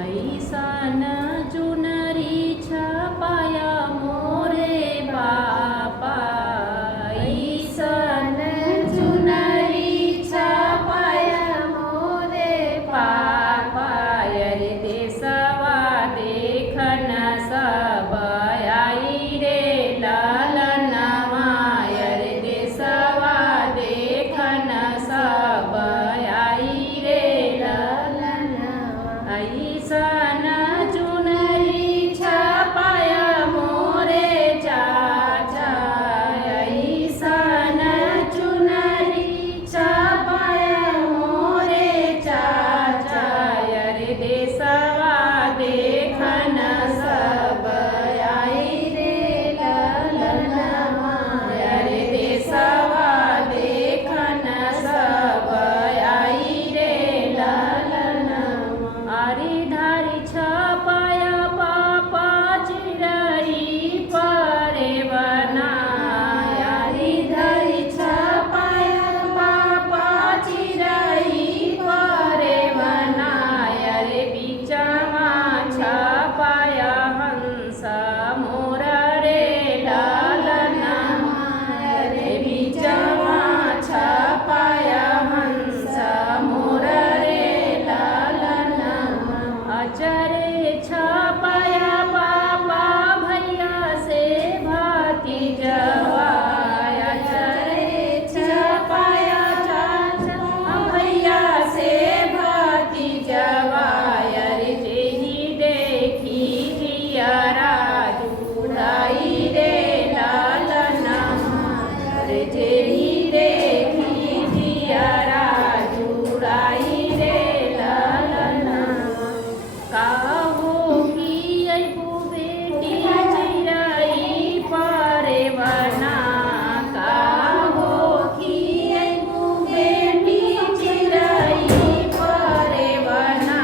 ऐसन चुनरी छपाया मोरे बापा, ऐसन चुनरी छपाया मोरे पापा। अरे देशवा देखन सब आई रे ललनवा, अरे देशवा देखन सब आई रे ललनवा। ऐसन चुनरी छपाया मोरे चाचा, ऐसन चुनरी छपाया मोरे चाचा। अरे देशवा देखन सब आई रे ललनवा, अरे देशवा देखन सब आई रे ललनवा। आरी धारी छपाया पापा चिरई परे बना, आरी धारी छपाया पापा चिरई परे बना। अरे बीचमा छपाया हंस मोर रे ललनवा, अरे बीचमा छपाया हंस मोर रे ललनवा। अचरे छपाया पापा भैया से भतीजवा, अचरे छपाया चाचा भैया से भतीजवा। अरे जेही देखी जियरा जुड़ाई रे ललनवा, अरे जेही देखी जियरा जुड़ाई रे ललनवा। काहो की अइबू बेटी चिरई परे बना, काहो की अइबू बेटी चिरई परे बना।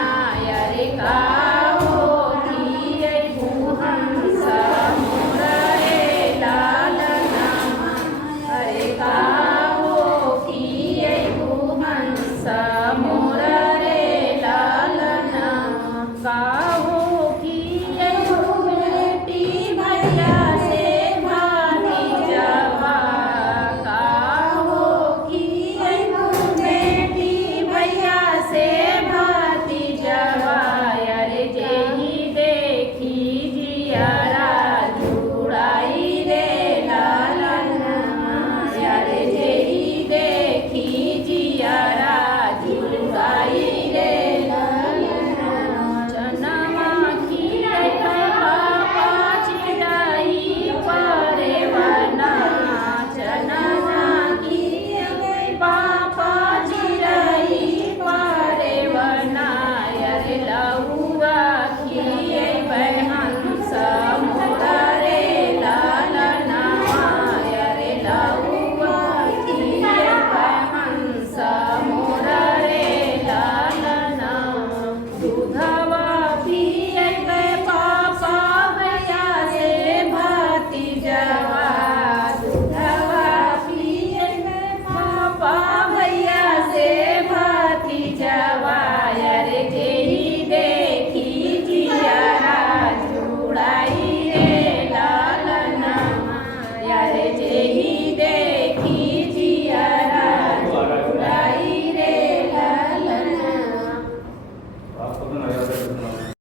अरे काहो की अइबू हंस मोर रे ललनवा, अरे काहो की अइबू हंस मोर रे ललनवा। काहो की अइबू बेटी भैया से भतीजवा, काहो की अइबू बेटी भैया से भतीजवा। अरे जेही देखी जियरा जुड़ाई रे ललनवा, अरे जेही देखी जियरा जुड़ाई रे ललनवा। चनमा खिलै पापा चिरई परे बना, चनमा खिलै पापा चिरई परे बना। अरे लहुआ खियैबै हंस मोर रे ललनवा, अरे लहुआ खियैबै हंस मोर रे ललनवा। दूधा